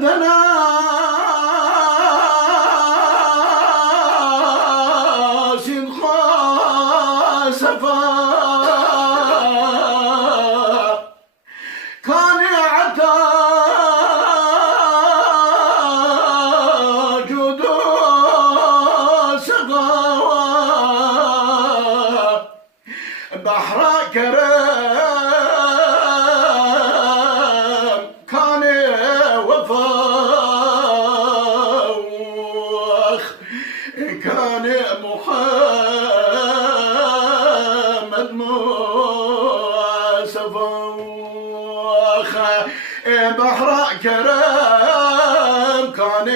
أذنا سفا كان يعتاج سقاوى بحر كرم كان وفاوخ كان محمد مصفوخ بحر كرم كان